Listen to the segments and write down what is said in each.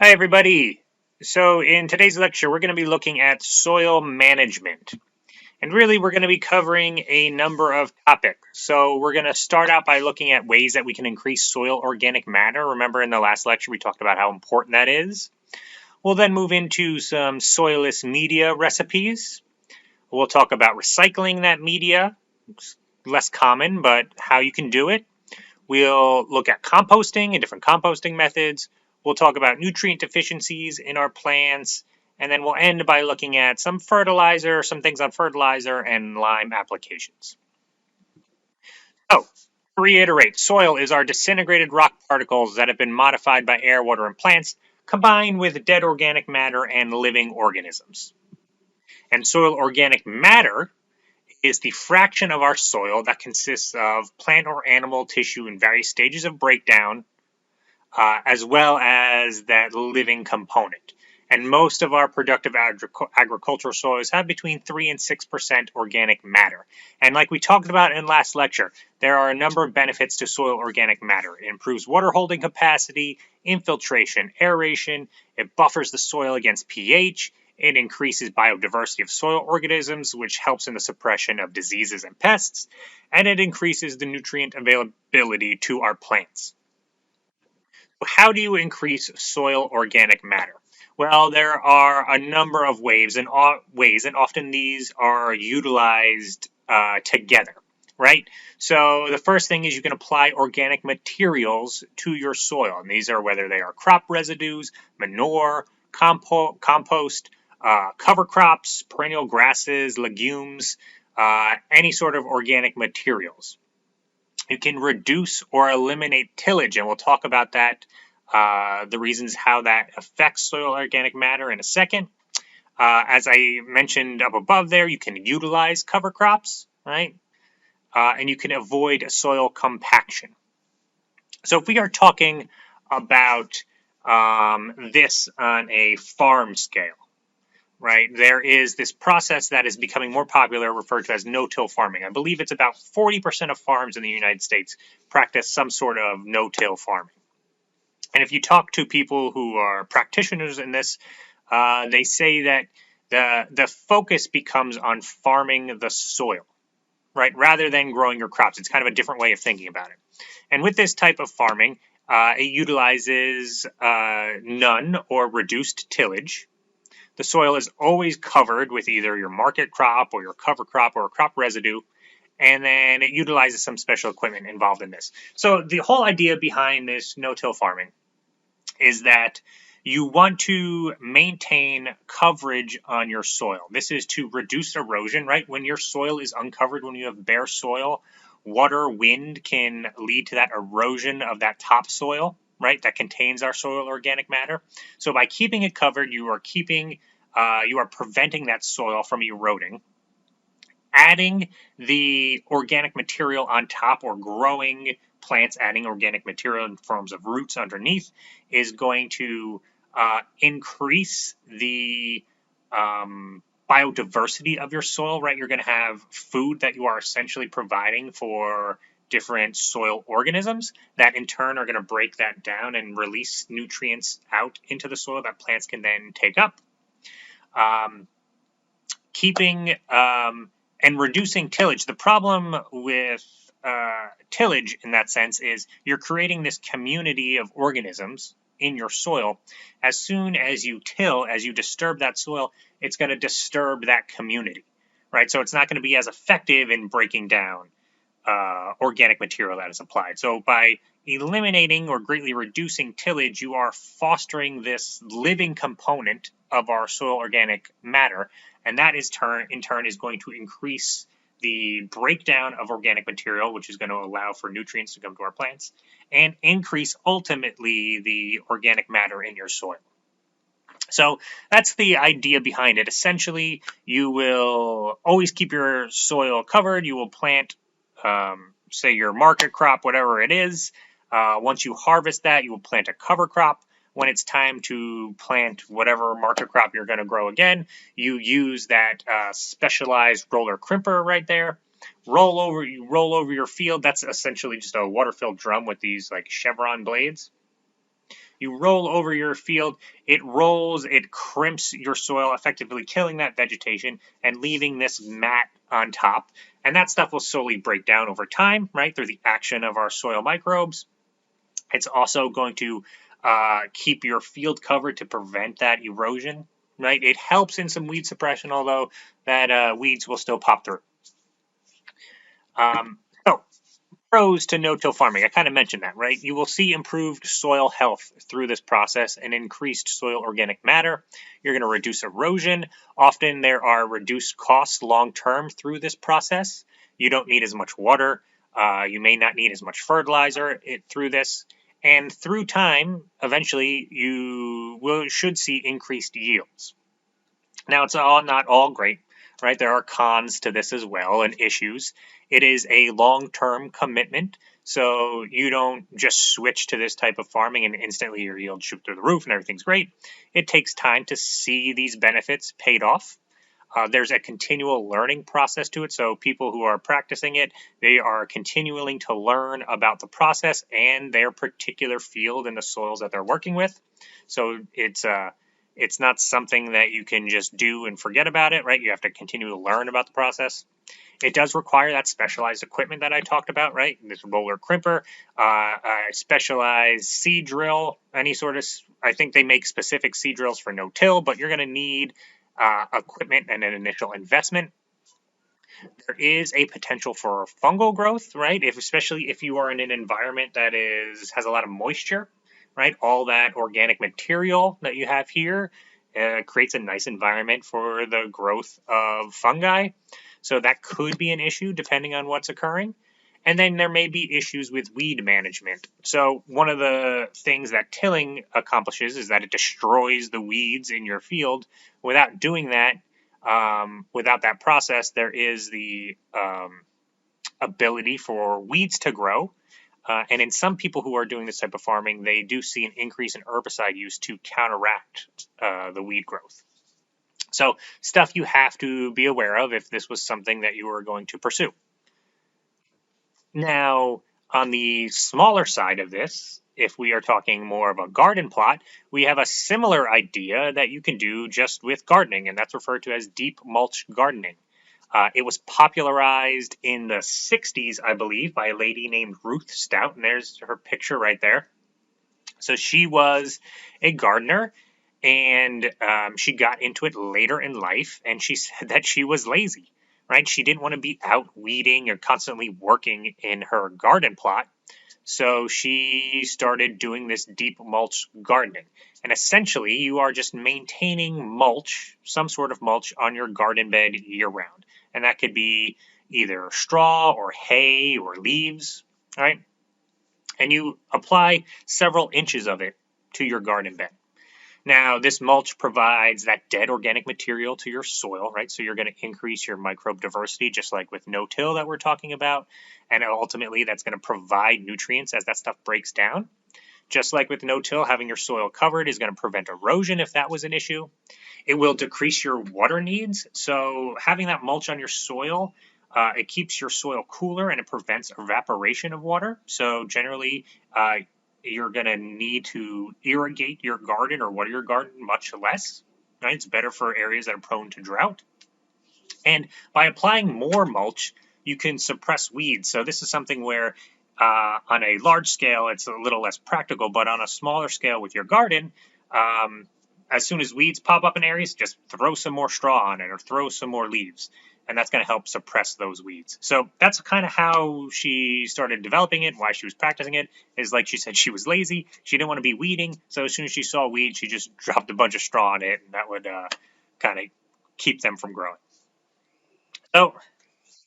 Hi, everybody. So, in today's lecture, we're going to be looking at soil management. And really, we're going to be covering a number of topics. So, we're going to start out by looking at ways that we can increase soil organic matter. Remember, in the last lecture, we talked about how important that is. We'll then move into some soilless media recipes. We'll talk about recycling that media. It's less common, but how you can do it. We'll look at composting and different composting methods. We'll talk about nutrient deficiencies in our plants. And then we'll end by looking at some fertilizer, some things on fertilizer and lime applications. So, to reiterate, soil is our disintegrated rock particles that have been modified by air, water, and plants, combined with dead organic matter and living organisms. And soil organic matter is the fraction of our soil that consists of plant or animal tissue in various stages of breakdown, as well as that living component. And most of our productive agricultural soils have between 3 and 6% organic matter. And like we talked about in last lecture, there are a number of benefits to soil organic matter. It improves water holding capacity, infiltration, aeration, it buffers the soil against pH, it increases biodiversity of soil organisms, which helps in the suppression of diseases and pests, and it increases the nutrient availability to our plants. How do you increase soil organic matter? Well, there are a number of ways, and often these are utilized together, right? So the first thing is you can apply organic materials to your soil, and these are whether they are crop residues, manure, compost, cover crops, perennial grasses, legumes, any sort of organic materials. You can reduce or eliminate tillage, and we'll talk about that, the reasons how that affects soil organic matter in a second. As I mentioned up above there, you can utilize cover crops, right? And you can avoid soil compaction. So if we are talking about this on a farm scale, right, there is this process that is becoming more popular referred to as no-till farming. I believe it's about 40% of farms in the United States practice some sort of no-till farming. And if you talk to people who are practitioners in this, they say that the focus becomes on farming the soil, right, rather than growing your crops. It's kind of a different way of thinking about it. And with this type of farming, it utilizes none or reduced tillage. The soil is always covered with either your market crop or your cover crop or a crop residue, and then it utilizes some special equipment involved in this. So the whole idea behind this no-till farming is that you want to maintain coverage on your soil. This is to reduce erosion, right? When your soil is uncovered, when you have bare soil, water, wind can lead to that erosion of that topsoil, right? That contains our soil organic matter. So by keeping it covered, you are preventing that soil from eroding. Adding the organic material on top, or growing plants adding organic material in forms of roots underneath, is going to increase the biodiversity of your soil, right? You're going to have food that you are essentially providing for different soil organisms that in turn are going to break that down and release nutrients out into the soil that plants can then take up. Keeping and reducing tillage. The problem with tillage in that sense is you're creating this community of organisms in your soil. As soon as you till, as you disturb that soil, it's going to disturb that community, right? So it's not going to be as effective in breaking down organic material that is applied. So by eliminating or greatly reducing tillage, you are fostering this living component of our soil organic matter, and that is in turn is going to increase the breakdown of organic material, which is going to allow for nutrients to come to our plants, and increase ultimately the organic matter in your soil. So that's the idea behind it. Essentially, you will always keep your soil covered. You will plant, say, your market crop, whatever it is. Once you harvest that, you will plant a cover crop. When it's time to plant whatever market crop you're going to grow again, you use that specialized roller crimper right there. You roll over your field. That's essentially just a water-filled drum with these like chevron blades. You roll over your field, it rolls, it crimps your soil, effectively killing that vegetation and leaving this mat on top. And that stuff will slowly break down over time, right, through the action of our soil microbes. It's also going to keep your field covered to prevent that erosion, right? It helps in some weed suppression, although that weeds will still pop through. So, pros to no-till farming. I kind of mentioned that, right? You will see improved soil health through this process and increased soil organic matter. You're going to reduce erosion. Often there are reduced costs long-term through this process. You don't need as much water. You may not need as much fertilizer through this. And through time, eventually, you should see increased yields. Now, it's not all great, right? There are cons to this as well and issues. It is a long-term commitment, so you don't just switch to this type of farming and instantly your yields shoot through the roof and everything's great. It takes time to see these benefits paid off. There's a continual learning process to it, so people who are practicing it, they are continuing to learn about the process and their particular field and the soils that they're working with. So it's not something that you can just do and forget about it, right? You have to continue to learn about the process. It does require that specialized equipment that I talked about, right? This roller crimper, a specialized seed drill, any sort of, I think they make specific seed drills for no-till, but you're going to need equipment and an initial investment. There is a potential for fungal growth, right? Especially if you are in an environment that has a lot of moisture, right? All that organic material that you have here creates a nice environment for the growth of fungi. So that could be an issue depending on what's occurring. And then there may be issues with weed management. So one of the things that tilling accomplishes is that it destroys the weeds in your field. Without doing that, without that process, there is the ability for weeds to grow. And in some people who are doing this type of farming, they do see an increase in herbicide use to counteract the weed growth. So stuff you have to be aware of if this was something that you were going to pursue. Now, on the smaller side of this, if we are talking more of a garden plot, we have a similar idea that you can do just with gardening, and that's referred to as deep mulch gardening. It was popularized in the 60s, I believe, by a lady named Ruth Stout, and there's her picture right there. So she was a gardener, and she got into it later in life, and she said that she was lazy. Right? She didn't want to be out weeding or constantly working in her garden plot. So she started doing this deep mulch gardening. And essentially, you are just maintaining mulch, some sort of mulch, on your garden bed year round. And that could be either straw or hay or leaves, right? And you apply several inches of it to your garden bed. Now, this mulch provides that dead organic material to your soil, right? So you're going to increase your microbe diversity, just like with no-till that we're talking about. And ultimately, that's going to provide nutrients as that stuff breaks down. Just like with no-till, having your soil covered is going to prevent erosion if that was an issue. It will decrease your water needs. So having that mulch on your soil, it keeps your soil cooler and it prevents evaporation of water. So generally, you're going to need to irrigate your garden or water your garden much less. Right? It's better for areas that are prone to drought. And by applying more mulch, you can suppress weeds. So this is something where on a large scale, it's a little less practical, but on a smaller scale with your garden, as soon as weeds pop up in areas, just throw some more straw on it or throw some more leaves. And that's going to help suppress those weeds. So that's kind of how she started developing it, why she was practicing it, is like she said, she was lazy. She didn't want to be weeding. So as soon as she saw weeds, she just dropped a bunch of straw on it, and that would kind of keep them from growing. So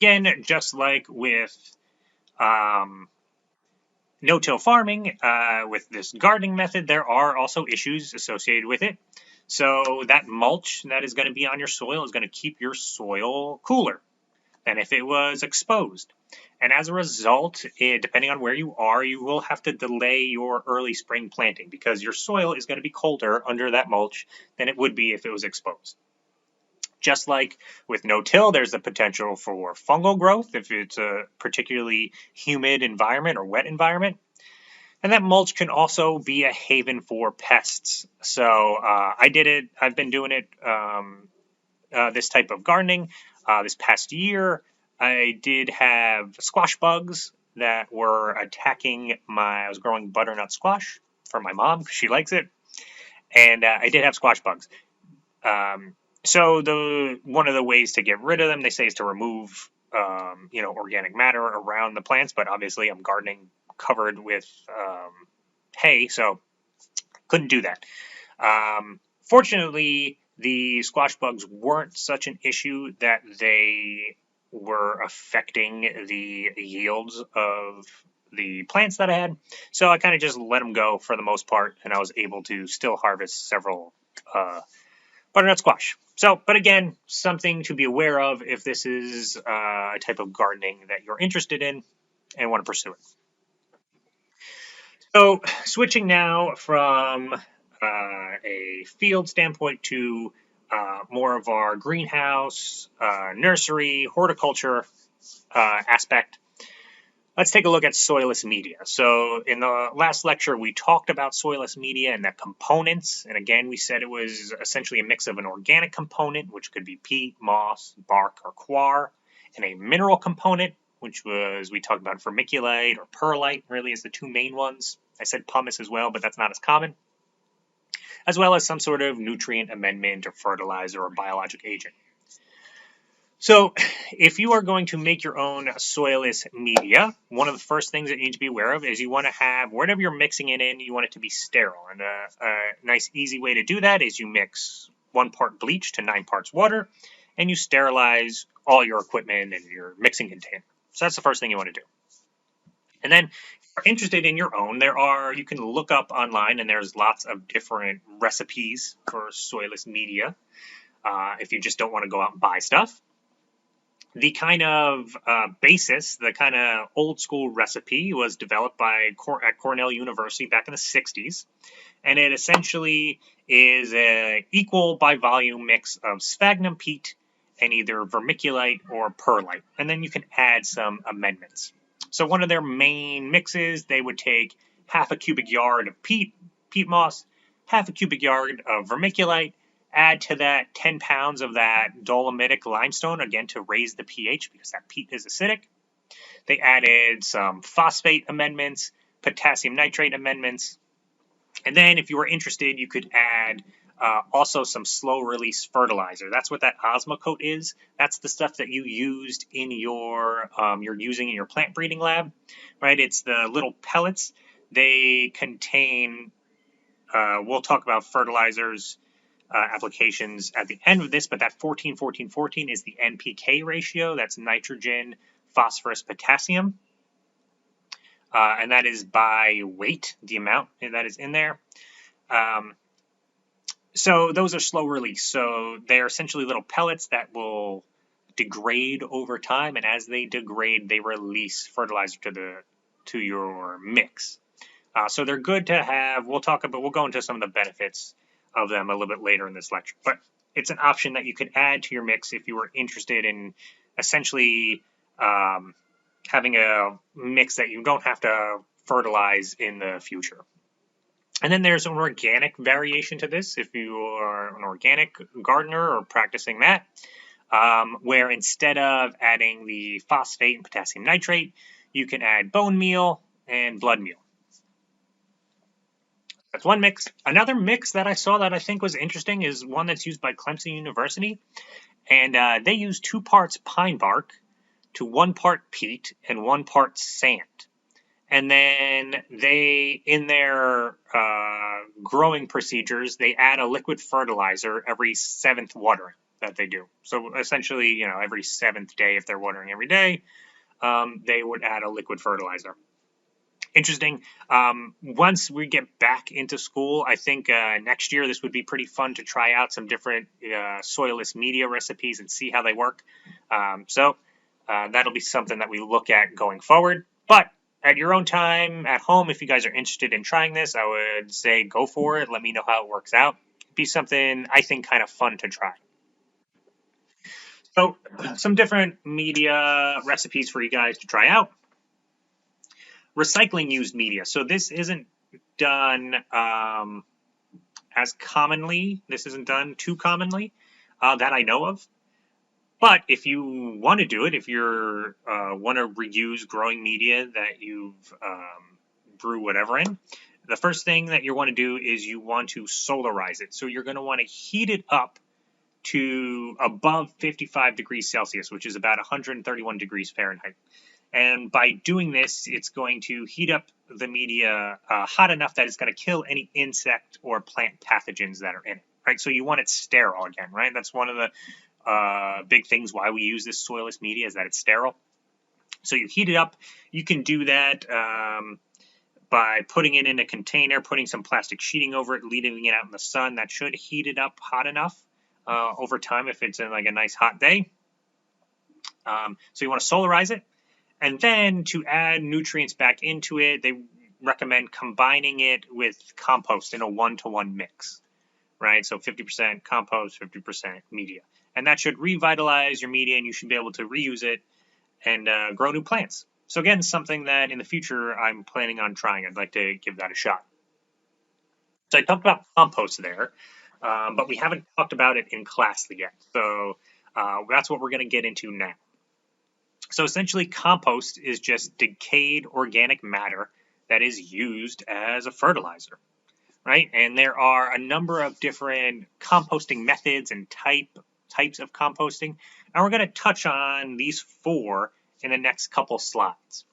again, just like with no-till farming, with this gardening method, there are also issues associated with it. So that mulch that is going to be on your soil is going to keep your soil cooler than if it was exposed. And as a result, depending on where you are, you will have to delay your early spring planting because your soil is going to be colder under that mulch than it would be if it was exposed. Just like with no-till, there's the potential for fungal growth if it's a particularly humid environment or wet environment. And that mulch can also be a haven for pests. So I did it. I've been doing it, this type of gardening. This past year, I did have squash bugs that were attacking I was growing butternut squash for my mom because she likes it. And I did have squash bugs. So one of the ways to get rid of them, they say, is to remove organic matter around the plants. But obviously, I'm gardening covered with hay, so couldn't do that. Fortunately, the squash bugs weren't such an issue that they were affecting the yields of the plants that I had. So I kind of just let them go for the most part, and I was able to still harvest several butternut squash. So, but again, something to be aware of if this is a type of gardening that you're interested in and want to pursue it. So, switching now from a field standpoint to more of our greenhouse, nursery, horticulture aspect, let's take a look at soilless media. So, in the last lecture, we talked about soilless media and the components. And again, we said it was essentially a mix of an organic component, which could be peat, moss, bark, or coir, and a mineral component, which was, we talked about vermiculite or perlite, really, as the two main ones. I said pumice as well, but that's not as common. As well as some sort of nutrient amendment or fertilizer or biologic agent. So, if you are going to make your own soilless media, one of the first things that you need to be aware of is you want to have, whatever you're mixing it in, you want it to be sterile. And a nice, easy way to do that is you mix 1 part bleach to 9 parts water, and you sterilize all your equipment and your mixing container. So that's the first thing you want to do. And then, if you're interested in your own, you can look up online, and there's lots of different recipes for soilless media. If you just don't want to go out and buy stuff. The kind of basis, the kind of old school recipe was developed at Cornell University back in the 60s. And it essentially is an equal by volume mix of sphagnum peat and either vermiculite or perlite. And then you can add some amendments. So one of their main mixes, they would take half a cubic yard of peat moss, half a cubic yard of vermiculite, add to that 10 pounds of that dolomitic limestone, again, to raise the pH because that peat is acidic. They added some phosphate amendments, potassium nitrate amendments. And then if you were interested, you could add also some slow-release fertilizer. That's what that Osmocote is. That's the stuff that you used in you're using in your plant breeding lab, right? It's the little pellets. They contain, we'll talk about fertilizers, applications at the end of this, but that 14-14-14 is the NPK ratio. That's nitrogen, phosphorus, potassium. And that is by weight, the amount that is in there. So those are slow release. So they're essentially little pellets that will degrade over time, and as they degrade, they release fertilizer to your mix. So they're good to have. We'll go into some of the benefits of them a little bit later in this lecture. But it's an option that you could add to your mix if you were interested in essentially having a mix that you don't have to fertilize in the future. And then there's an organic variation to this if you are an organic gardener or practicing that, where instead of adding the phosphate and potassium nitrate, you can add bone meal and blood meal. That's one mix. Another mix that I saw that I think was interesting is one that's used by Clemson University. And they use 2 parts pine bark to 1 part peat and 1 part sand. And then in their growing procedures, they add a liquid fertilizer every 7th watering that they do. So essentially, every 7th day, if they're watering every day, they would add a liquid fertilizer. Interesting. Once we get back into school, I think next year this would be pretty fun to try out some different soilless media recipes and see how they work. So that'll be something that we look at going forward. But at your own time at home, if you guys are interested in trying this, I would say go for it. Let me know how it works out. It'd be something I think kind of fun to try. So some different media recipes for you guys to try out. Recycling used media. So this isn't done as commonly. This isn't done too commonly that I know of. But if you want to do it, if you want to reuse growing media that you've brew whatever in, the first thing that you want to do is you want to solarize it. So you're going to want to heat it up to above 55 degrees Celsius, which is about 131 degrees Fahrenheit. And by doing this, it's going to heat up the media hot enough that it's going to kill any insect or plant pathogens that are in it, right? So you want it sterile again, right? That's one of the big things why we use this soilless media is that it's sterile. So you heat it up. You can do that by putting it in a container, putting some plastic sheeting over it, leaving it out in the sun. That should heat it up hot enough over time if it's in like a nice hot day. So you want to solarize it. And then to add nutrients back into it, they recommend combining it with compost in a 1-to-1 mix, right? So 50% compost, 50% media. And that should revitalize your media, and you should be able to reuse it and grow new plants. So again, something that in the future I'm planning on trying. I'd like to give that a shot. So I talked about compost there, but we haven't talked about it in class yet. So that's what we're going to get into now. So essentially, compost is just decayed organic matter that is used as a fertilizer, right? And there are a number of different composting methods and types of composting, and we're going to touch on these 4 in the next couple slides.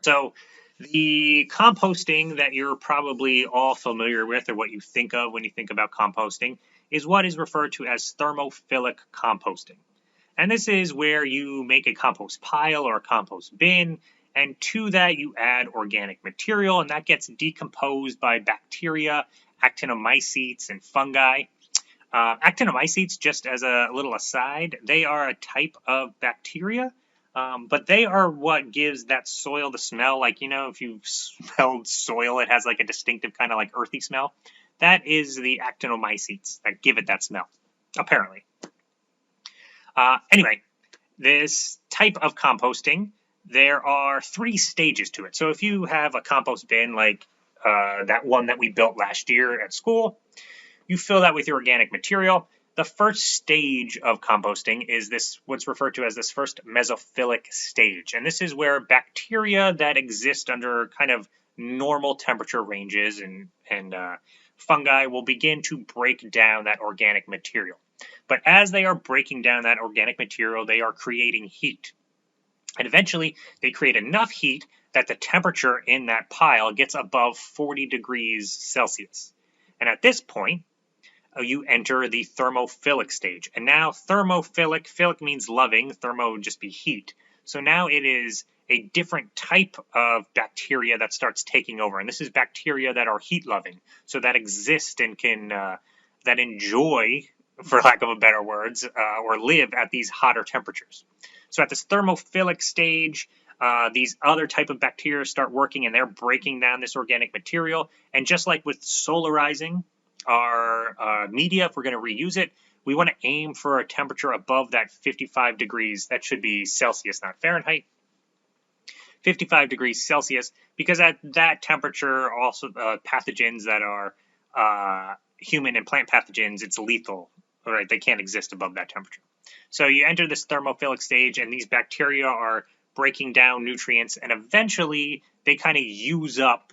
So the composting that you're probably all familiar with, or what you think of when you think about composting, is what is referred to as thermophilic composting. And this is where you make a compost pile or a compost bin, and to that you add organic material, and that gets decomposed by bacteria, actinomycetes, and fungi. Actinomycetes, just as a little aside, they are a type of bacteria, but they are what gives that soil the smell. Like, you know, if you've smelled soil, it has like a distinctive kind of like earthy smell. That is the actinomycetes that give it that smell, apparently. Anyway, this type of composting, there are 3 stages to it. So if you have a compost bin like that one that we built last year at school, you fill that with your organic material. The first stage of composting is this, what's referred to as this first mesophilic stage. And this is where bacteria that exist under kind of normal temperature ranges and fungi will begin to break down that organic material. But as they are breaking down that organic material, they are creating heat. And eventually, they create enough heat that the temperature in that pile gets above 40 degrees Celsius. And at this point, you enter the thermophilic stage. And now philic means loving, thermo would just be heat. So now it is a different type of bacteria that starts taking over. And this is bacteria that are heat loving, so that exist and can, that enjoy, for lack of a better words, or live at these hotter temperatures. So at this thermophilic stage, these other type of bacteria start working, and they're breaking down this organic material. And just like with solarizing our media, if we're going to reuse it, we want to aim for a temperature above that 55 degrees. That should be Celsius, not Fahrenheit. 55 degrees Celsius, because at that temperature, also pathogens that are human and plant pathogens, it's lethal. All right, they can't exist above that temperature. So you enter this thermophilic stage, and these bacteria are breaking down nutrients, and eventually they kind of use up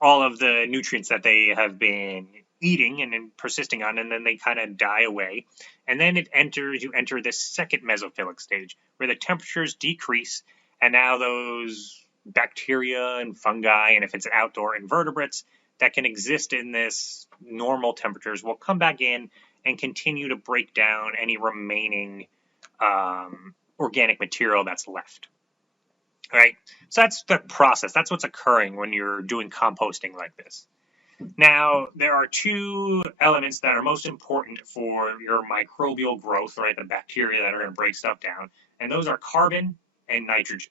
all of the nutrients that they have been eating and persisting on, and then they kind of die away. And then you enter this second mesophilic stage, where the temperatures decrease, and now those bacteria and fungi, and if it's outdoor invertebrates that can exist in this normal temperatures, will come back in and continue to break down any remaining organic material that's left. All right, so that's the process. That's what's occurring when you're doing composting like this. Now, there are 2 elements that are most important for your microbial growth, right? The bacteria that are going to break stuff down, and those are carbon and nitrogen.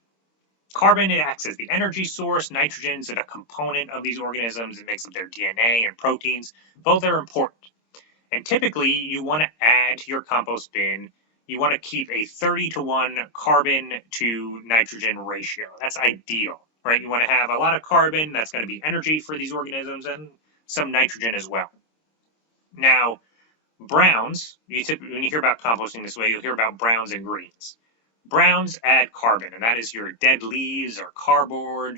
Carbon, it acts as the energy source. Nitrogen is a component of these organisms. It makes up their DNA and proteins. Both are important. And typically, you want to add to your compost bin you want to keep a 30-to-1 carbon to nitrogen ratio. That's ideal, right? You want to have a lot of carbon, that's going to be energy for these organisms, and some nitrogen as well. Now, browns, when you hear about composting this way, you'll hear about browns and greens. Browns add carbon, and that is your dead leaves or cardboard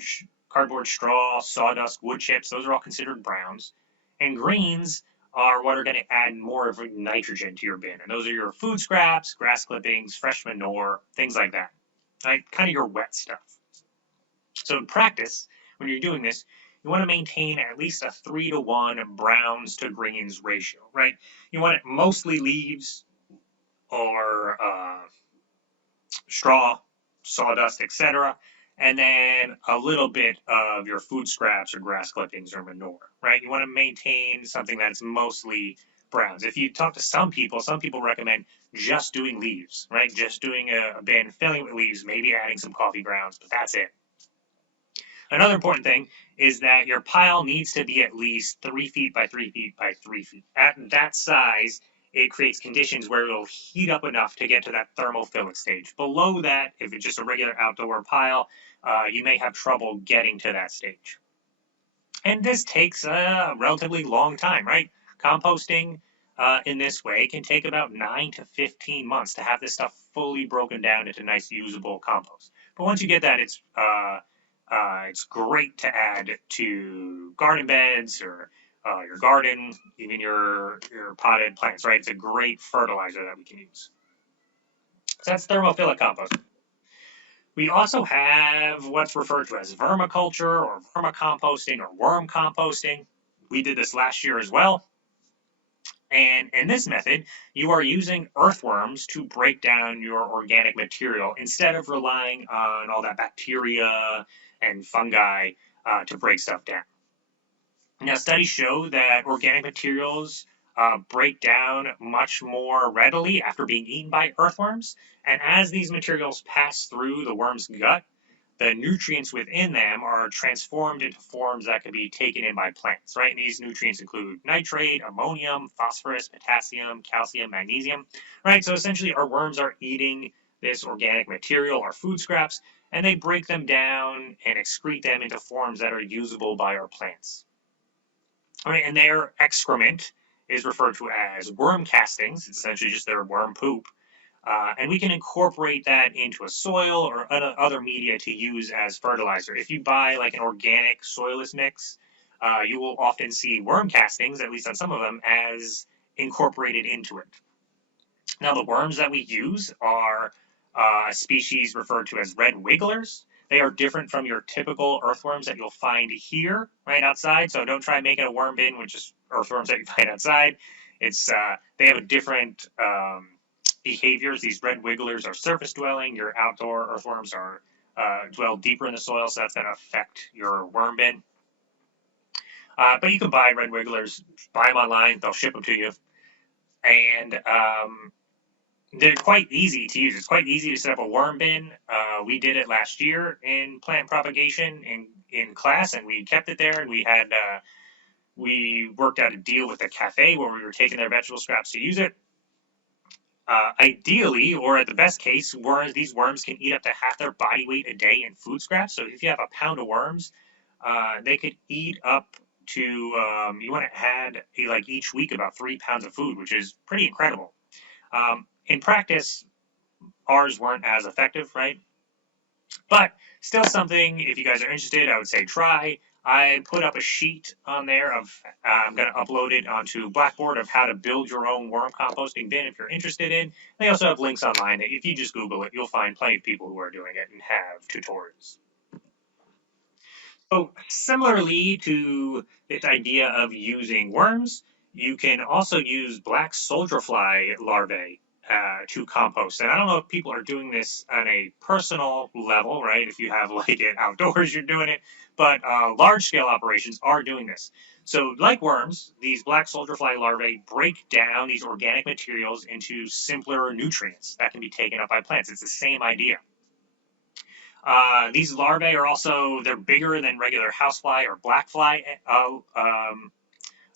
straw, sawdust, wood chips. Those are all considered browns. And greens are what are going to add more of nitrogen to your bin. And those are your food scraps, grass clippings, fresh manure, things like that. Right? Kind of your wet stuff. So in practice, when you're doing this, you want to maintain at least a 3-to-1 browns to greens ratio, right? You want it mostly leaves or straw, sawdust, etc., and then a little bit of your food scraps or grass clippings or manure, right? You want to maintain something that's mostly browns. If you talk to some people recommend just doing leaves, right? Just doing a bin, filling it with leaves, maybe adding some coffee grounds, but that's it. Another important thing is that your pile needs to be at least 3 feet by 3 feet by 3 feet. At that size, it creates conditions where it'll heat up enough to get to that thermophilic stage. Below that, if it's just a regular outdoor pile, you may have trouble getting to that stage. And this takes a relatively long time, right? Composting in this way can take about 9 to 15 months to have this stuff fully broken down into nice usable compost. But once you get that, it's great to add to garden beds or your garden, even your potted plants, right? It's a great fertilizer that we can use. So that's thermophilic composting. We also have what's referred to as vermiculture or vermicomposting or worm composting. We did this last year as well. And in this method, you are using earthworms to break down your organic material instead of relying on all that bacteria and fungi to break stuff down. Now, studies show that organic materials break down much more readily after being eaten by earthworms. And as these materials pass through the worm's gut, the nutrients within them are transformed into forms that can be taken in by plants, right? And these nutrients include nitrate, ammonium, phosphorus, potassium, calcium, magnesium, right? So essentially our worms are eating this organic material, our food scraps, and they break them down and excrete them into forms that are usable by our plants. All right, and their excrement is referred to as worm castings. It's essentially just their worm poop. And we can incorporate that into a soil or other media to use as fertilizer. If you buy like an organic soilless mix, you will often see worm castings, at least on some of them, as incorporated into it. Now, the worms that we use are a species referred to as red wigglers. They are different from your typical earthworms that you'll find here, right outside. So don't try making a worm bin with just earthworms that you find outside. They have a different behaviors. These red wigglers are surface dwelling. Your outdoor earthworms are dwell deeper in the soil, so that's going to affect your worm bin. But you can buy red wigglers, buy them online. They'll ship them to you, and they're quite easy to use. It's quite easy to set up a worm bin. We did it last year in plant propagation in class, and we kept it there. And we worked out a deal with a cafe where we were taking their vegetable scraps to use it. Ideally, or at the best case, these worms can eat up to half their body weight a day in food scraps. So if you have a pound of worms, they could eat up to, you want to add like each week about 3 pounds of food, which is pretty incredible. In practice, ours weren't as effective, right? But still something, if you guys are interested, I would say try. I put up a sheet on there of, I'm going to upload it onto Blackboard of how to build your own worm composting bin if you're interested in. They also have links online that if you just Google it, you'll find plenty of people who are doing it and have tutorials. So similarly to this idea of using worms, you can also use black soldier fly larvae to compost. And I don't know if people are doing this on a personal level, right? If you have like it outdoors, you're doing it, but large scale operations are doing this. So like worms, these black soldier fly larvae break down these organic materials into simpler nutrients that can be taken up by plants. It's the same idea. These larvae are they're bigger than regular housefly or black fly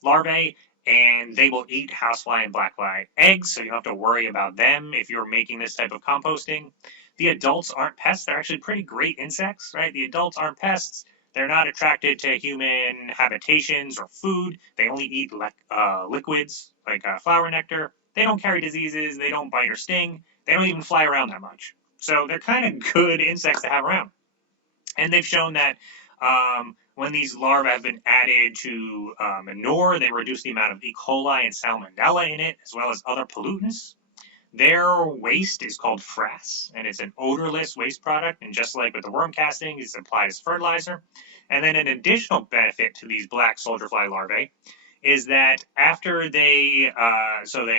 larvae, and they will eat housefly and blackfly eggs, so you don't have to worry about them if you're making this type of composting. The adults aren't pests. They're actually pretty great insects, right? The adults aren't pests. They're not attracted to human habitations or food. They only eat liquids like flower nectar. They don't carry diseases. They don't bite or sting. They don't even fly around that much. So they're kind of good insects to have around. And they've shown that when these larvae have been added to manure, they reduce the amount of E. coli and salmonella in it, as well as other pollutants. Their waste is called frass, and it's an odorless waste product. And just like with the worm casting, it's applied as fertilizer. And then an additional benefit to these black soldier fly larvae is that after so they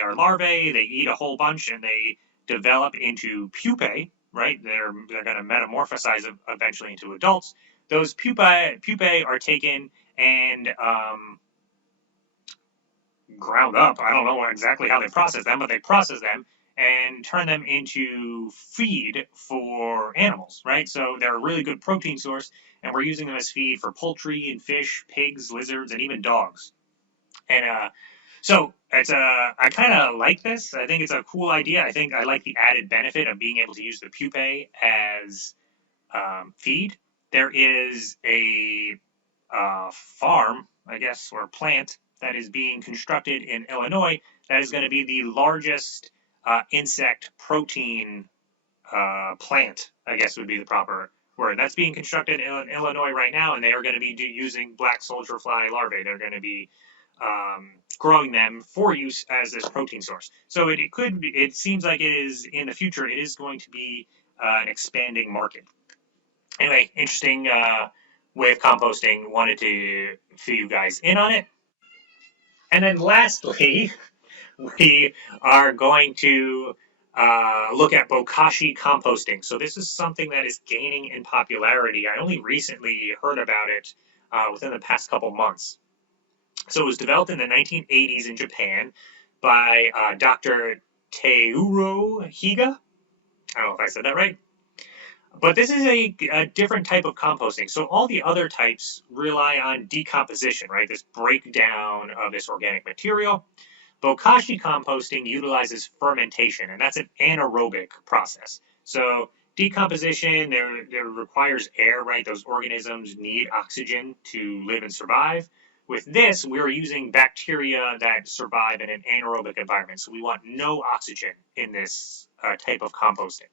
are larvae, they eat a whole bunch, and they develop into pupae, right? They're going to metamorphosize eventually into adults. Those pupae are taken and ground up. I don't know exactly how they process them, but they process them and turn them into feed for animals, right? So they're a really good protein source, and we're using them as feed for poultry and fish, pigs, lizards, and even dogs. And so I kind of like this. I think it's a cool idea. I think I like the added benefit of being able to use the pupae as feed. There is a farm, I guess, or plant that is being constructed in Illinois that is going to be the largest insect protein plant, I guess would be the proper word. That's being constructed in Illinois right now, and they are going to be using black soldier fly larvae. They're going to be growing them for use as this protein source. So it seems like it is in the future, it is going to be an expanding market. Anyway, interesting way of composting. Wanted to fill you guys in on it. And then lastly, we are going to look at Bokashi composting. So this is something that is gaining in popularity. I only recently heard about it within the past couple months. So it was developed in the 1980s in Japan by Dr. Teuro Higa. I don't know if I said that right. But this is a different type of composting. So all the other types rely on decomposition, right? This breakdown of this organic material. Bokashi composting utilizes fermentation, and that's an anaerobic process. So decomposition, there requires air, right? Those organisms need oxygen to live and survive. With this, we're using bacteria that survive in an anaerobic environment. So we want no oxygen in this type of composting.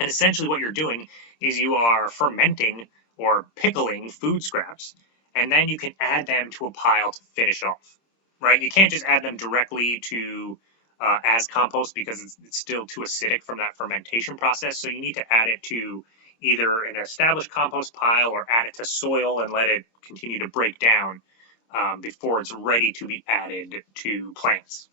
And essentially what you're doing is you are fermenting or pickling food scraps, and then you can add them to a pile to finish off, right? You can't just add them directly to as compost because it's still too acidic from that fermentation process. So you need to add it to either an established compost pile or add it to soil and let it continue to break down before it's ready to be added to plants.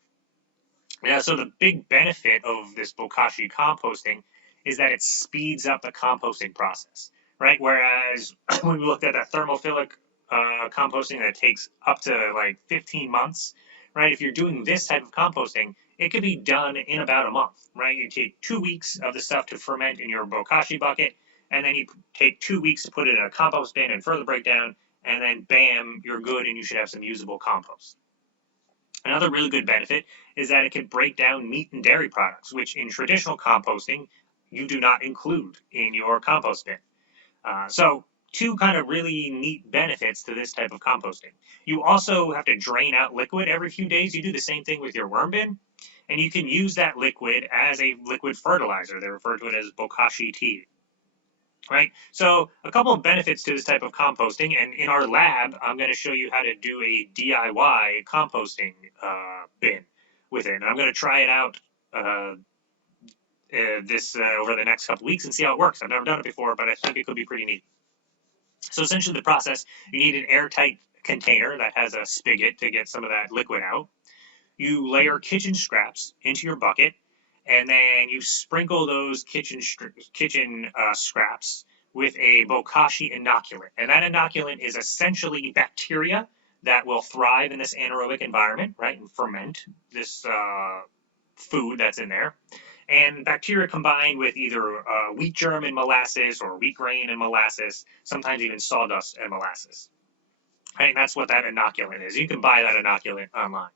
Yeah, so the big benefit of this Bokashi composting is that it speeds up the composting process, right? Whereas when we looked at that thermophilic composting that takes up to like 15 months, right? If you're doing this type of composting, it could be done in about a month, right? You take 2 weeks of the stuff to ferment in your Bokashi bucket, and then you take 2 weeks to put it in a compost bin and further break down, and then bam, you're good and you should have some usable compost. Another really good benefit is that it can break down meat and dairy products, which in traditional composting, you do not include in your compost bin. So two kind of really neat benefits to this type of composting. You also have to drain out liquid every few days. You do the same thing with your worm bin, and you can use that liquid as a liquid fertilizer. They refer to it as Bokashi tea. Right? So a couple of benefits to this type of composting, and in our lab, I'm going to show you how to do a DIY composting bin with it. And I'm going to try it out over the next couple weeks and see how it works. I've never done it before, but I think it could be pretty neat. So essentially the process, you need an airtight container that has a spigot to get some of that liquid out. You layer kitchen scraps into your bucket, and then you sprinkle those kitchen scraps with a Bokashi inoculant. And that inoculant is essentially bacteria that will thrive in this anaerobic environment, right, and ferment this food that's in there. And bacteria combined with either wheat germ and molasses or wheat grain and molasses, sometimes even sawdust and molasses. right? And that's what that inoculant is. You can buy that inoculant online.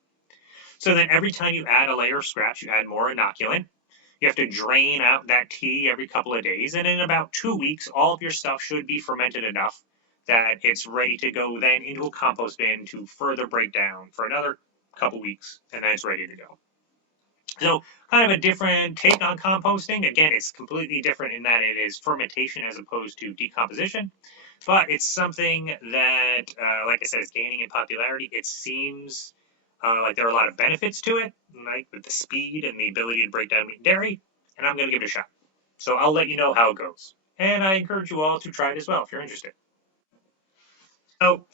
So then every time you add a layer of scraps, you add more inoculant. You have to drain out that tea every couple of days. And in about 2 weeks, all of your stuff should be fermented enough that it's ready to go then into a compost bin to further break down for another couple weeks, and then it's ready to go. So kind of a different take on composting. Again, it's completely different in that it is fermentation as opposed to decomposition. But it's something that, like I said, is gaining in popularity. It seems like there are a lot of benefits to it, like with the speed and the ability to break down meat and dairy. And I'm going to give it a shot. So I'll let you know how it goes. And I encourage you all to try it as well if you're interested. So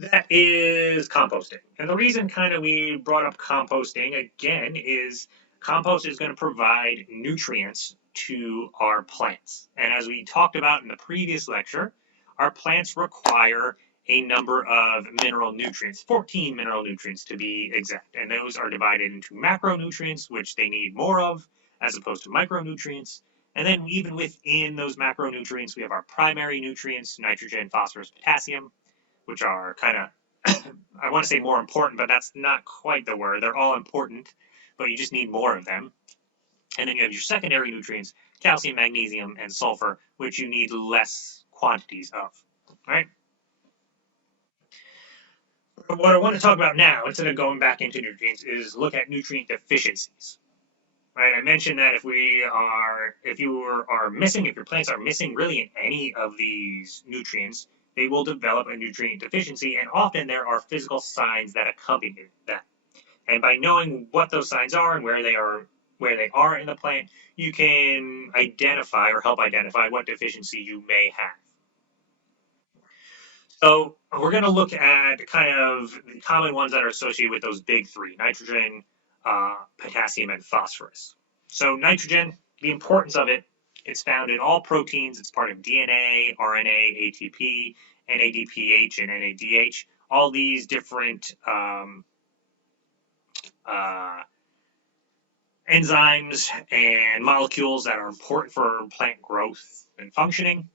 that is composting. And the reason kind of we brought up composting again is compost is going to provide nutrients to our plants. And as we talked about in the previous lecture, our plants require a number of mineral nutrients, 14 mineral nutrients to be exact. And those are divided into macronutrients, which they need more of, as opposed to micronutrients. And then even within those macronutrients, we have our primary nutrients, nitrogen, phosphorus, potassium, which are kind of, I want to say more important, but that's not quite the word. They're all important, but you just need more of them. And then you have your secondary nutrients, calcium, magnesium, and sulfur, which you need less quantities of, right? But what I want to talk about now, instead of going back into nutrients, is look at nutrient deficiencies. Right? I mentioned that if your plants are missing really in any of these nutrients, they will develop a nutrient deficiency, and often there are physical signs that accompany that. And by knowing what those signs are and where they are in the plant, you can identify or help identify what deficiency you may have. So we're going to look at kind of the common ones that are associated with those big three: nitrogen, potassium, and phosphorus. So nitrogen, the importance of it, it's found in all proteins. It's part of DNA, RNA, ATP, NADPH, and NADH. All these different enzymes and molecules that are important for plant growth and functioning.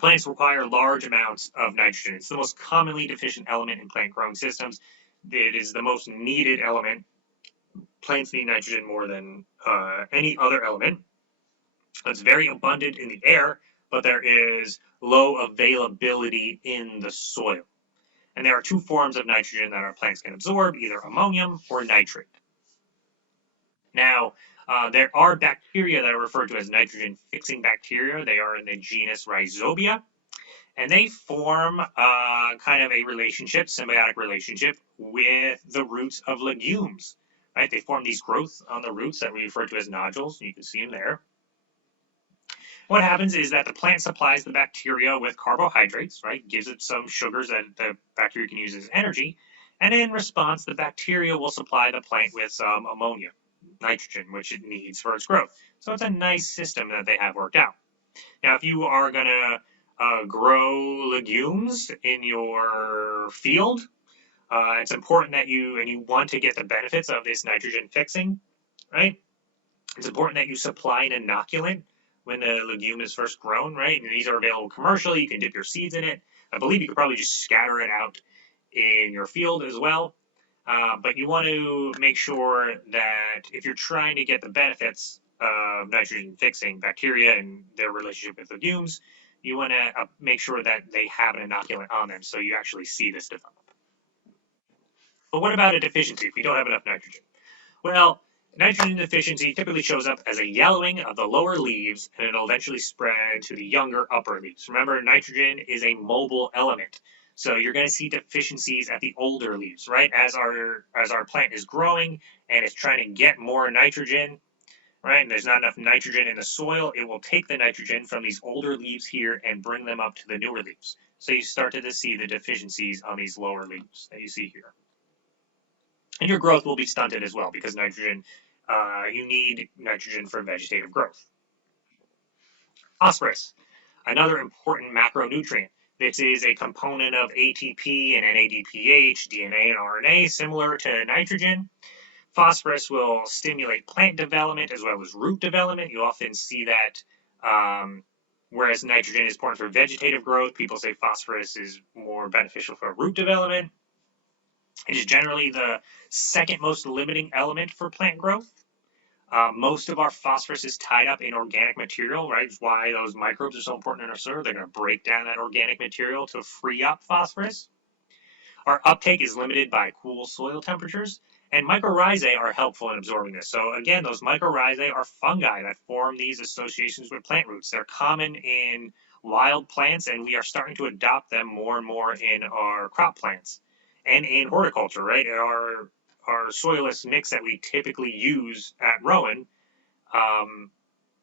Plants require large amounts of nitrogen. It's the most commonly deficient element in plant growing systems. It is the most needed element. Plants need nitrogen more than any other element. It's very abundant in the air, but there is low availability in the soil. And there are two forms of nitrogen that our plants can absorb, either ammonium or nitrate. Now, there are bacteria that are referred to as nitrogen-fixing bacteria. They are in the genus Rhizobia. And they form kind of a relationship, symbiotic relationship, with the roots of legumes. Right? They form these growths on the roots that we refer to as nodules. You can see them there. What happens is that the plant supplies the bacteria with carbohydrates, right? Gives it some sugars that the bacteria can use as energy. And in response, the bacteria will supply the plant with some ammonia, nitrogen, which it needs for its growth. So it's a nice system that they have worked out. Now, if you are going to grow legumes in your field, it's important that you want to get the benefits of this nitrogen fixing, right? It's important that you supply an inoculant when the legume is first grown, right? And these are available commercially. You can dip your seeds in it. I believe you could probably just scatter it out in your field as well. But you want to make sure that if you're trying to get the benefits of nitrogen fixing bacteria and their relationship with legumes, you want to make sure that they have an inoculant on them so you actually see this develop. But what about a deficiency if we don't have enough nitrogen? Well, nitrogen deficiency typically shows up as a yellowing of the lower leaves, and it'll eventually spread to the younger upper leaves. Remember, nitrogen is a mobile element. So you're going to see deficiencies at the older leaves, right? As our plant is growing and it's trying to get more nitrogen, right? And there's not enough nitrogen in the soil, it will take the nitrogen from these older leaves here and bring them up to the newer leaves. So you start to see the deficiencies on these lower leaves that you see here. And your growth will be stunted as well because nitrogen, you need nitrogen for vegetative growth. Phosphorus, another important macronutrient. This is a component of ATP and NADPH, DNA and RNA, similar to nitrogen. Phosphorus will stimulate plant development as well as root development. You often see that whereas nitrogen is important for vegetative growth. People say phosphorus is more beneficial for root development. It is generally the second most limiting element for plant growth. Most of our phosphorus is tied up in organic material, right? It's why those microbes are so important in our soil. They're going to break down that organic material to free up phosphorus. Our uptake is limited by cool soil temperatures, and mycorrhizae are helpful in absorbing this. So again, those mycorrhizae are fungi that form these associations with plant roots. They're common in wild plants, and we are starting to adopt them more and more in our crop plants and in horticulture, right? Our soilless mix that we typically use at Rowan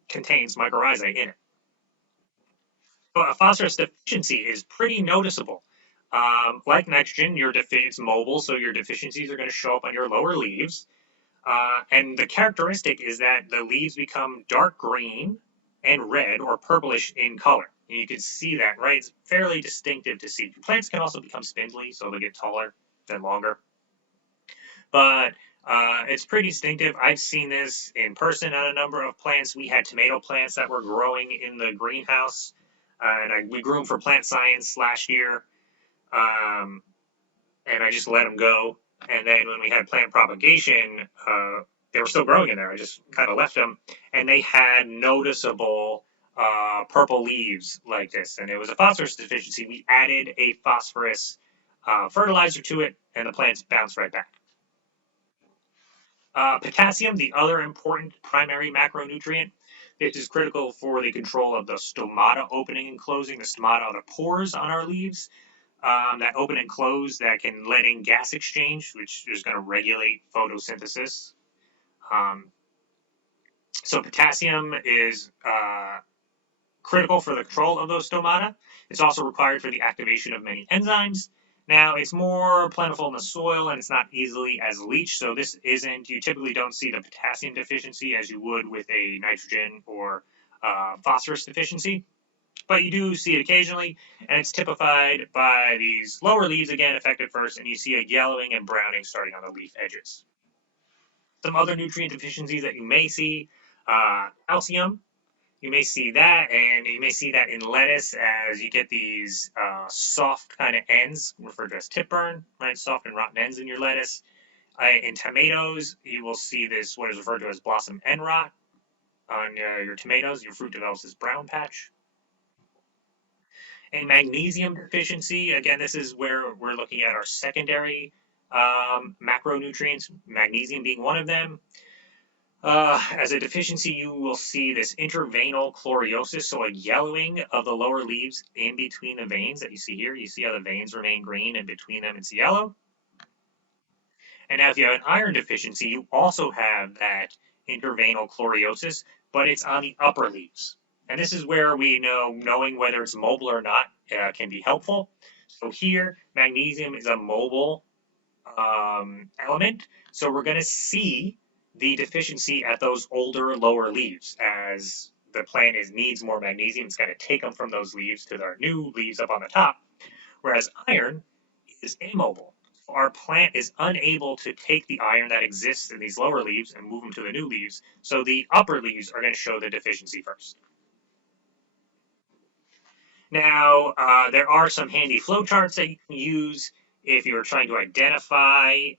contains mycorrhizae in it. So a phosphorus deficiency is pretty noticeable. Like nitrogen, it's mobile, so your deficiencies are going to show up on your lower leaves. And the characteristic is that the leaves become dark green and red or purplish in color. And you can see that, right? It's fairly distinctive to see. Plants can also become spindly, so they'll get taller and longer. But it's pretty distinctive. I've seen this in person on a number of plants. We had tomato plants that were growing in the greenhouse, and we grew them for plant science last year, and I just let them go. And then when we had plant propagation, they were still growing in there. I just kind of left them, and they had noticeable purple leaves like this, and it was a phosphorus deficiency. We added a phosphorus fertilizer to it, and the plants bounced right back. Potassium, the other important primary macronutrient, this is critical for the control of the stomata opening and closing. The stomata are the pores on our leaves that open and close that can let in gas exchange, which is going to regulate photosynthesis. So potassium is critical for the control of those stomata. It's also required for the activation of many enzymes. Now, it's more plentiful in the soil and it's not easily as leached, so this isn't, you typically don't see the potassium deficiency as you would with a nitrogen or phosphorus deficiency, but you do see it occasionally, and it's typified by these lower leaves, again, affected first, and you see a yellowing and browning starting on the leaf edges. Some other nutrient deficiencies that you may see, calcium. You may see that, and you may see that in lettuce as you get these soft kind of ends, referred to as tip burn, right? Soft and rotten ends in your lettuce. In tomatoes, you will see this, what is referred to as blossom end rot on your tomatoes. Your fruit develops this brown patch. And magnesium deficiency, again, this is where we're looking at our secondary macronutrients, magnesium being one of them. As a deficiency, you will see this interveinal chloriosis, so a yellowing of the lower leaves in between the veins that you see here. You see how the veins remain green and between them it's yellow. And now if you have an iron deficiency, you also have that interveinal chloriosis, but it's on the upper leaves. And this is where we know knowing whether it's mobile or not can be helpful. So here, magnesium is a mobile element, so we're going to see the deficiency at those older lower leaves. As the plant needs more magnesium, it's going to take them from those leaves to their new leaves up on the top, whereas iron is immobile. So our plant is unable to take the iron that exists in these lower leaves and move them to the new leaves, so the upper leaves are going to show the deficiency first. Now, there are some handy flowcharts that you can use if you're trying to identify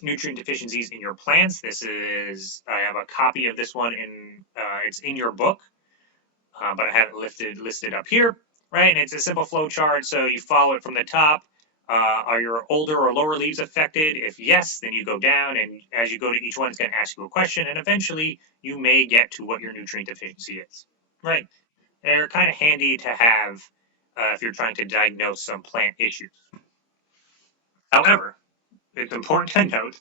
nutrient deficiencies in your plants. I have a copy of this one it's in your book, but I have it listed up here, right? And it's a simple flow chart, so you follow it from the top. Are your older or lower leaves affected? If yes, then you go down, and as you go to each one, it's going to ask you a question, and eventually you may get to what your nutrient deficiency is, right? They're kind of handy to have if you're trying to diagnose some plant issues. However, it's important to note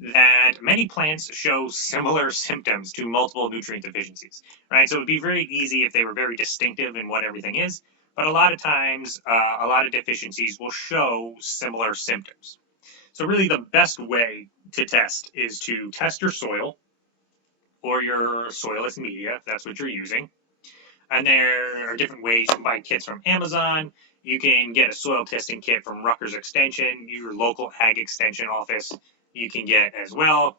that many plants show similar symptoms to multiple nutrient deficiencies, right? So it would be very easy if they were very distinctive in what everything is, but a lot of times, a lot of deficiencies will show similar symptoms. So really the best way to test is to test your soil or your soilless media, if that's what you're using. And there are different ways. You can buy kits from Amazon. You can get a soil testing kit from Rutgers Extension, your local ag extension office. You can get as well.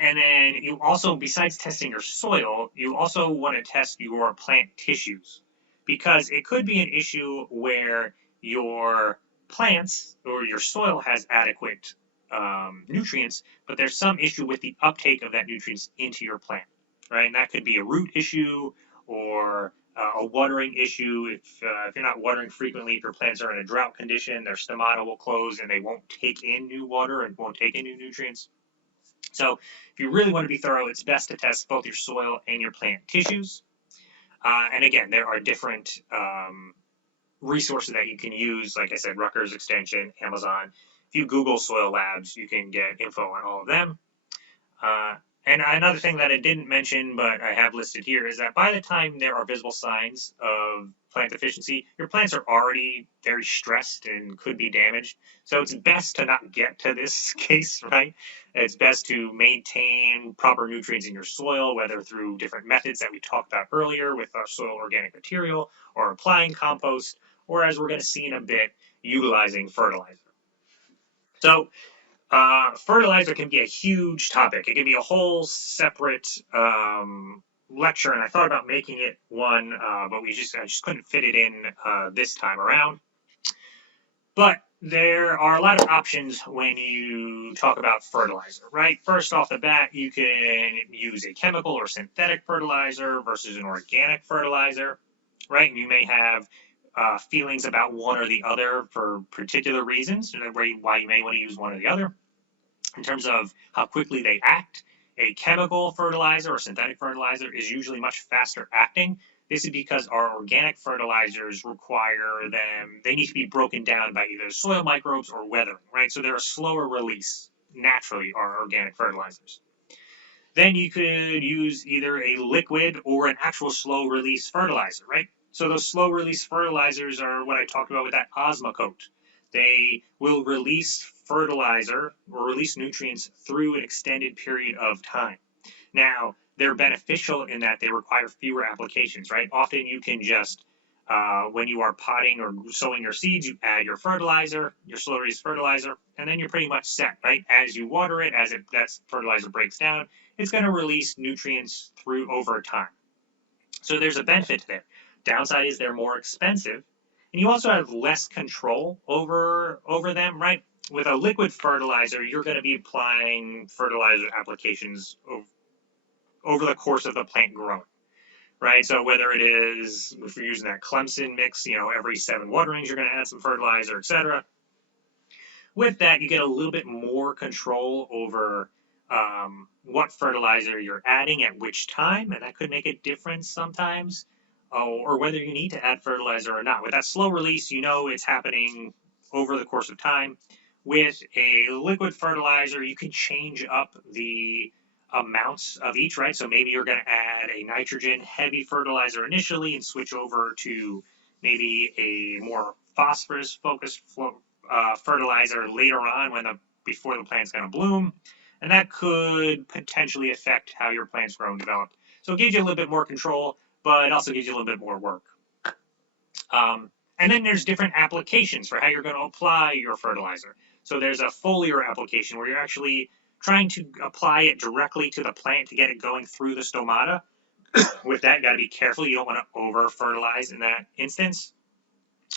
And then you also, besides testing your soil, you also want to test your plant tissues, because it could be an issue where your plants or your soil has adequate nutrients, but there's some issue with the uptake of that nutrients into your plant, right? And that could be a root issue or a watering issue. If you're not watering frequently, if your plants are in a drought condition, their stomata will close and they won't take in new water and won't take in new nutrients. So if you really want to be thorough, it's best to test both your soil and your plant tissues. And again, there are different resources that you can use. Like I said, Rutgers Extension, Amazon. If you Google soil labs, you can get info on all of them. Uh, and another thing that I didn't mention, but I have listed here, is that by the time there are visible signs of plant deficiency, your plants are already very stressed and could be damaged. So it's best to not get to this case, right? It's best to maintain proper nutrients in your soil, whether through different methods that we talked about earlier with our soil organic material, or applying compost, or as we're going to see in a bit, utilizing fertilizer. So fertilizer can be a huge topic. It can be a whole separate lecture, and I thought about making it one, but I just couldn't fit it in this time around. But there are a lot of options when you talk about fertilizer, right? First off the bat, you can use a chemical or synthetic fertilizer versus an organic fertilizer, right? And you may have feelings about one or the other for particular reasons, why you may want to use one or the other. In terms of how quickly they act, a chemical fertilizer or synthetic fertilizer is usually much faster acting. This is because our organic fertilizers they need to be broken down by either soil microbes or weathering, right? So they're a slower release, naturally, our organic fertilizers. Then you could use either a liquid or an actual slow release fertilizer, right? So those slow release fertilizers are what I talked about with that Osmocote. They will release fertilizer or release nutrients through an extended period of time. Now, they're beneficial in that they require fewer applications, right? Often you can just, when you are potting or sowing your seeds, you add your fertilizer, your slow release fertilizer, and then you're pretty much set, right? As you water it, that fertilizer breaks down, it's going to release nutrients through over time. So there's a benefit to that. Downside is they're more expensive, and you also have less control over them, right? With a liquid fertilizer, you're going to be applying fertilizer applications over the course of the plant growing, right? So whether it is, if you're using that Clemson mix, every 7 waterings, you're going to add some fertilizer, etc. With that, you get a little bit more control over what fertilizer you're adding at which time, and that could make a difference sometimes, or whether you need to add fertilizer or not. With that slow release, it's happening over the course of time. With a liquid fertilizer, you can change up the amounts of each, right? So maybe you're going to add a nitrogen heavy fertilizer initially and switch over to maybe a more phosphorus focused fertilizer later on before the plant's going to bloom, and that could potentially affect how your plants grow and develop. So it gives you a little bit more control, but it also gives you a little bit more work. And then there's different applications for how you're going to apply your fertilizer. So there's a foliar application where you're actually trying to apply it directly to the plant to get it going through the stomata. With that, you got to be careful. You don't want to over-fertilize in that instance.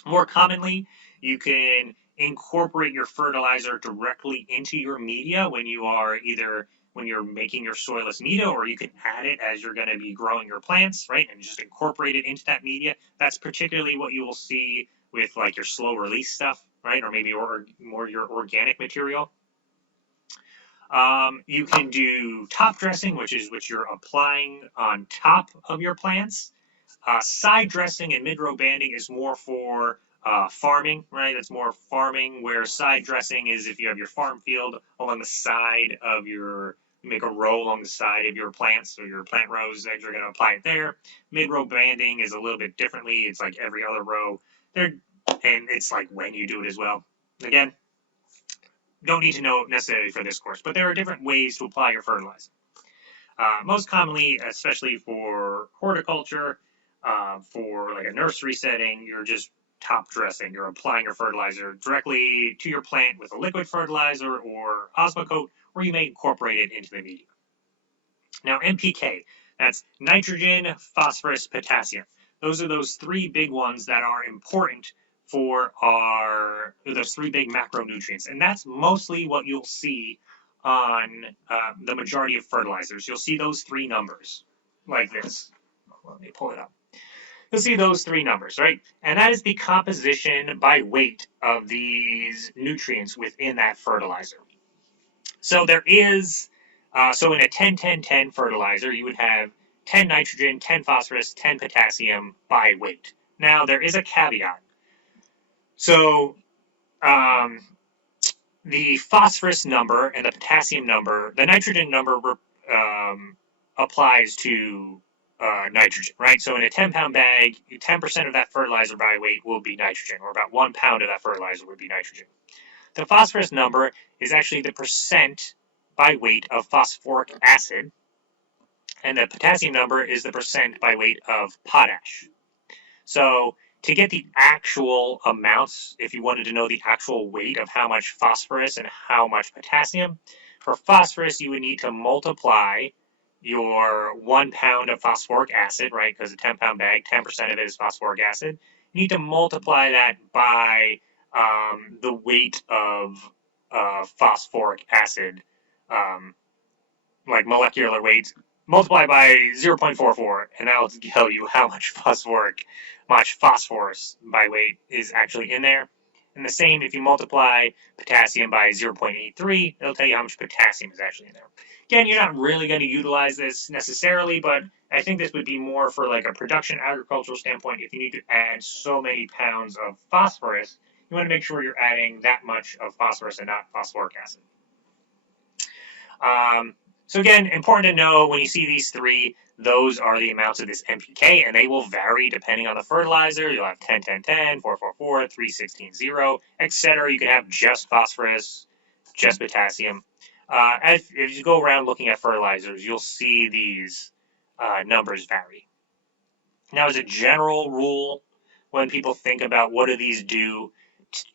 More commonly, you can incorporate your fertilizer directly into your media when you're making your soilless media, or you can add it as you're going to be growing your plants, right? And just incorporate it into that media. That's particularly what you will see with like your slow release stuff, right? Or maybe more your organic material. You can do top dressing, which you're applying on top of your plants. Side dressing and mid-row banding is more for farming, right? It's more farming, where side dressing is if you have your farm field along the side of you make a row along the side of your plants or your plant rows, that you're going to apply it there. Mid-row banding is a little bit differently. It's like every other row there, and it's like when you do it as well. Again, don't need to know necessarily for this course, but there are different ways to apply your fertilizer. Most commonly, especially for horticulture, for like a nursery setting, you're just top dressing. You're applying your fertilizer directly to your plant with a liquid fertilizer or Osmocote, or you may incorporate it into the media. Now, NPK, that's nitrogen, phosphorus, potassium. Those are those three big ones that are important for those three big macronutrients. And that's mostly what you'll see on the majority of fertilizers. You'll see those three numbers like this. Let me pull it up. You'll see those three numbers, right? And that is the composition by weight of these nutrients within that fertilizer. So there is, so in a 10-10-10 fertilizer, you would have 10 nitrogen, 10 phosphorus, 10 potassium by weight. Now, there is a caveat. So the phosphorus number and the potassium number, the nitrogen number applies to nitrogen, right? So in a 10-pound bag, 10% of that fertilizer by weight will be nitrogen, or about 1 pound of that fertilizer would be nitrogen. The phosphorus number is actually the percent by weight of phosphoric acid, and the potassium number is the percent by weight of potash. So to get the actual amounts, if you wanted to know the actual weight of how much phosphorus and how much potassium, for phosphorus you would need to multiply your 1 pound of phosphoric acid, right, because a 10-pound bag, 10% of it is phosphoric acid. You need to multiply that by the weight of phosphoric acid, like molecular weight, multiply by 0.44, and that'll tell you how much phosphorus by weight is actually in there. And the same if you multiply potassium by 0.83, it'll tell you how much potassium is actually in there. Again, you're not really going to utilize this necessarily, but I think this would be more for like a production agricultural standpoint. If you need to add so many pounds of phosphorus, you want to make sure you're adding that much of phosphorus and not phosphoric acid. So again, important to know when you see these three, those are the amounts of this NPK, and they will vary depending on the fertilizer. You'll have 10-10-10, 4-4-4, 3-16-0, etc. You can have just phosphorus, just potassium. As you go around looking at fertilizers, you'll see these numbers vary. Now, as a general rule, when people think about what do these do,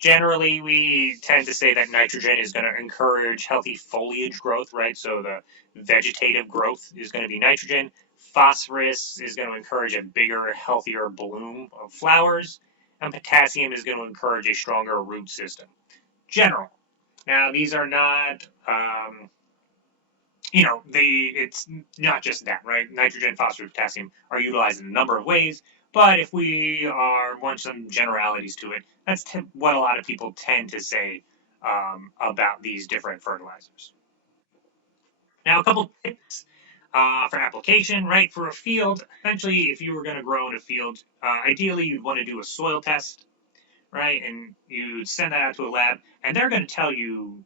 generally we tend to say that nitrogen is going to encourage healthy foliage growth, right? So the vegetative growth is going to be nitrogen. Phosphorus is going to encourage a bigger, healthier bloom of flowers. And potassium is going to encourage a stronger root system. General. Now, these are not, it's not just that, right? Nitrogen, phosphorus, potassium are utilized in a number of ways. But if we want some generalities to it, that's what a lot of people tend to say about these different fertilizers. Now, a couple tips for application, right? For a field, essentially, if you were going to grow in a field, ideally you'd want to do a soil test, right? And you send that out to a lab, and they're going to tell you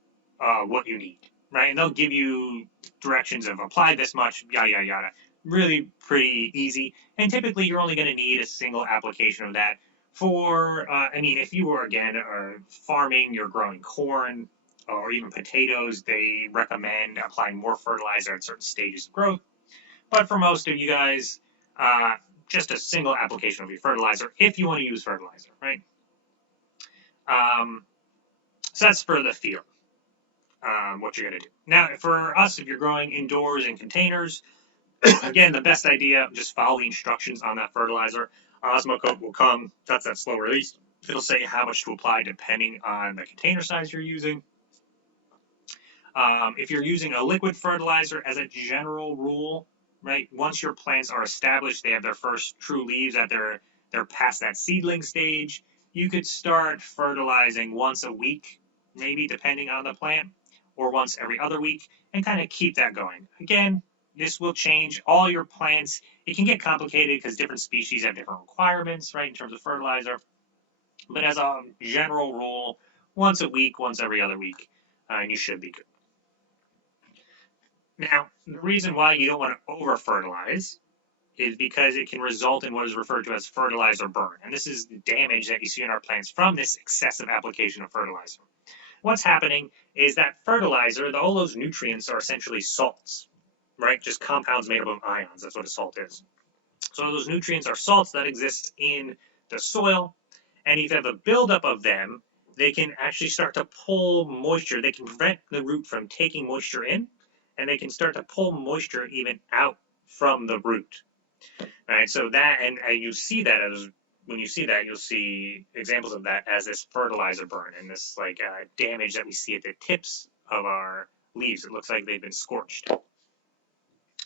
what you need, right? And they'll give you directions of apply this much, yada, yada, yada. Really pretty easy. And typically you're only going to need a single application of that for, if you were, again, farming, you're growing corn or even potatoes, they recommend applying more fertilizer at certain stages of growth. But for most of you guys, just a single application of your fertilizer if you want to use fertilizer, right? So that's for the field, what you're going to do. Now, for us, if you're growing indoors in containers, again, the best idea, just follow the instructions on that fertilizer. Osmocote will come, that's that slow release. It'll say how much to apply depending on the container size you're using. If you're using a liquid fertilizer, as a general rule, right, once your plants are established, they have their first true leaves, that they're past that seedling stage, you could start fertilizing once a week, maybe depending on the plant, or once every other week, and kind of keep that going. Again, this will change all your plants. It can get complicated because different species have different requirements, right, in terms of fertilizer. But as a general rule, once a week, once every other week, and you should be good. Now, the reason why you don't want to over-fertilize is because it can result in what is referred to as fertilizer burn. And this is the damage that you see in our plants from this excessive application of fertilizer. What's happening is that fertilizer, all those nutrients are essentially salts, right? Just compounds made up of ions. That's what a salt is. So those nutrients are salts that exist in the soil. And if you have a buildup of them, they can actually start to pull moisture. They can prevent the root from taking moisture in. and they can start to pull moisture even out from the root. All right, so that, and you see that as, when you see that, you'll see examples of that as this fertilizer burn and this like damage that we see at the tips of our leaves. It looks like they've been scorched.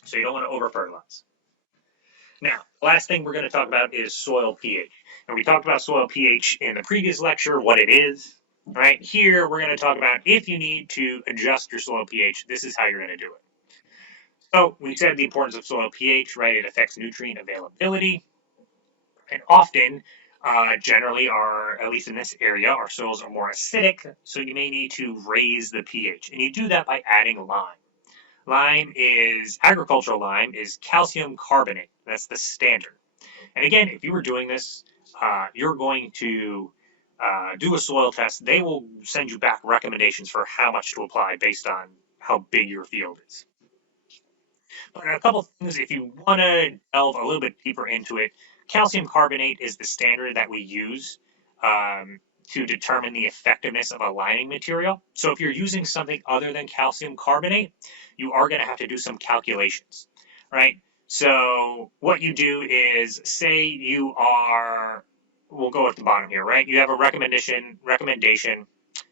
So you don't want to over fertilize. Now, the last thing we're going to talk about is soil pH. And we talked about soil pH in the previous lecture, what it is. Right here, we're going to talk about if you need to adjust your soil pH, this is how you're going to do it. So we said the importance of soil pH, right? It affects nutrient availability. And often, generally, at least in this area, our soils are more acidic, so you may need to raise the pH. And you do that by adding lime. Agricultural lime is calcium carbonate. That's the standard. And again, if you were doing this, you're going to do a soil test. They will send you back recommendations for how much to apply based on how big your field is. But a couple things, if you want to delve a little bit deeper into it, calcium carbonate is the standard that we use to determine the effectiveness of a liming material. So if you're using something other than calcium carbonate, you are going to have to do some calculations, right? So what you do is, say you are, we'll go at the bottom here, right? You have a recommendation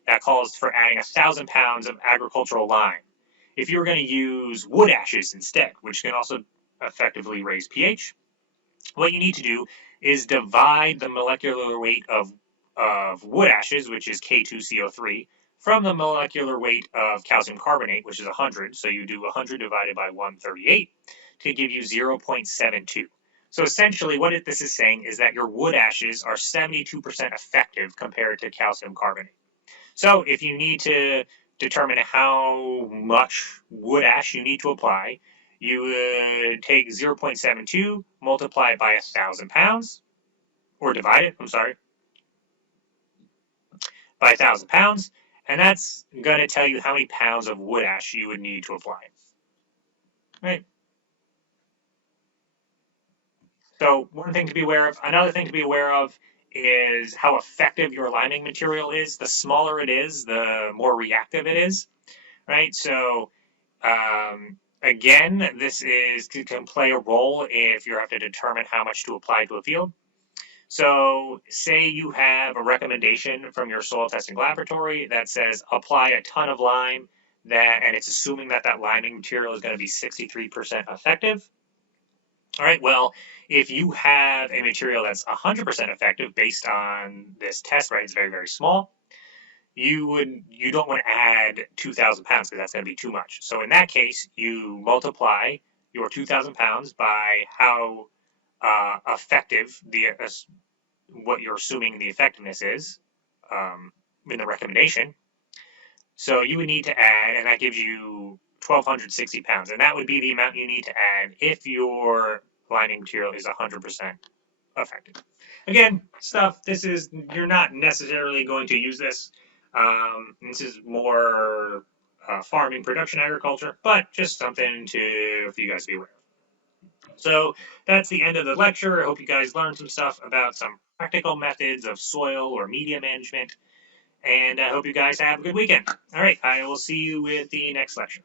that calls for adding 1,000 pounds of agricultural lime. If you were going to use wood ashes instead, which can also effectively raise pH, what you need to do is divide the molecular weight of wood ashes, which is K2CO3, from the molecular weight of calcium carbonate, which is 100. So you do 100 divided by 138 to give you 0.72. So essentially what this is saying is that your wood ashes are 72% effective compared to calcium carbonate. So if you need to determine how much wood ash you need to apply, you would take 0.72, multiply it by 1,000 pounds, or divide it, by 1,000 pounds, and that's going to tell you how many pounds of wood ash you would need to apply. Right? So one thing to be aware of. Another thing to be aware of is how effective your liming material is. The smaller it is, the more reactive it is. Right? So again, this can play a role if you have to determine how much to apply to a field. So say you have a recommendation from your soil testing laboratory that says apply a ton of lime, and it's assuming that liming material is going to be 63% effective. All right, well, if you have a material that's 100% effective based on this test, right, it's very, very small, you don't want to add 2,000 pounds because that's going to be too much. So in that case, you multiply your 2,000 pounds by how effective what you're assuming the effectiveness is in the recommendation. So you would need to add, and that gives you 1,260 pounds, and that would be the amount you need to add if your liming material is 100% effective. Again, you're not necessarily going to use this. This is more farming, production, agriculture, but just something for you guys to be aware of. So that's the end of the lecture. I hope you guys learned some stuff about some practical methods of soil or media management, and I hope you guys have a good weekend. All right, I will see you with the next lecture.